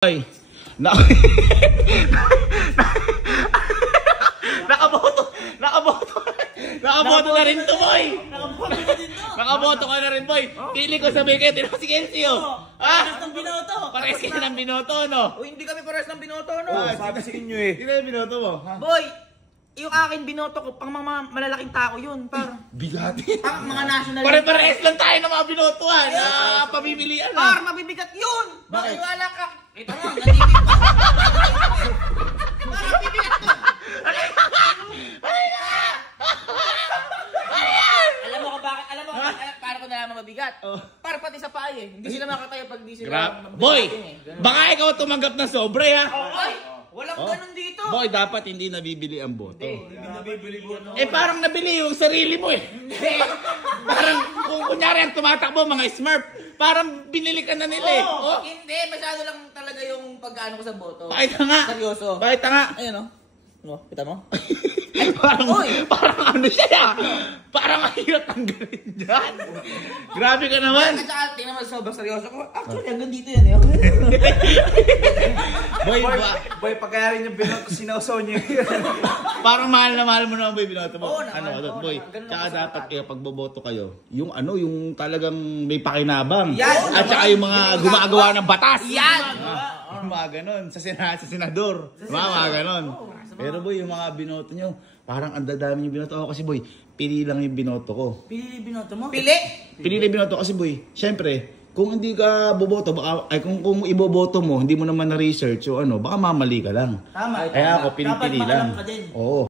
Ay, nakaboto na rin to, boy. Nakaboto ka na rin, boy. Pili ko sa Bigay, tino si Kensio. Parehas ng binoto. Parehas kayo ng binoto, no? O hindi kami parehas ng binoto, no? Sabi sa inyo eh. Sino yung binoto mo? Boy, yung akin binoto ko, pang mga malalaking tao yun, par. Bigati. Pang mga national. Pare-parehas lang tayo ng mga binotuhan na pamimilian. Par, mabibigat yun. Bakit? Wala ka. Ito mo, nandito pa. Par, mabibigat to. Alam mo kung bakit? Alam mo kung bakit? Para ko nalaman mabigat. Para pati sa paay eh. Hindi sila makatayo pag di sila. Boy, baka ikaw tumanggap na sobre, ha? Ay, walang ganun dito. Boy, dapat hindi nabibili ang boto. Hindi nabibili ko. Eh parang nabili yung sarili mo eh. Parang kung kunyari ang tumatakbo mga Smurf, parang binili ka na nila eh. Oh. Hindi, masyado lang talaga yung pagkaano ko sa boto. Pakita nga. Seryoso. Pakita nga. Ayun o. No, kita mo? parang ano siya. Parang mahirap tanggalin dyan. Grabe ka naman. At saka, tingnan mo, sobrang seryoso ko. Actually, hanggang dito yan eh. Boy, pagkaya rin yung binoto, sinausaw niyo yun. Parang mahal na mahal mo naman, boy, binoto mo. Oo naman, oo Boy. naman. Ganun Tsaka ako sa dapat mata. kayo pagboboto kayo, yung yung talagang may pakinabang. Yan. At saka yung mga gumagawa ng batas. Yan! Yung mga ganon, sa senador. Mga ganon. Pero boy, yung mga binoto nyo, parang ang dadami yung binoto. Ako kasi boy, pili lang yung binoto ko. Pili binoto mo? Pili! Pili lang yung binoto kasi boy, syempre, kung hindi ka boboto, baka, kung iboboto mo, hindi mo naman na-research o baka mamali ka lang. Tama. Kaya ako, pinipili Dapat lang. maalam ka din. Oo.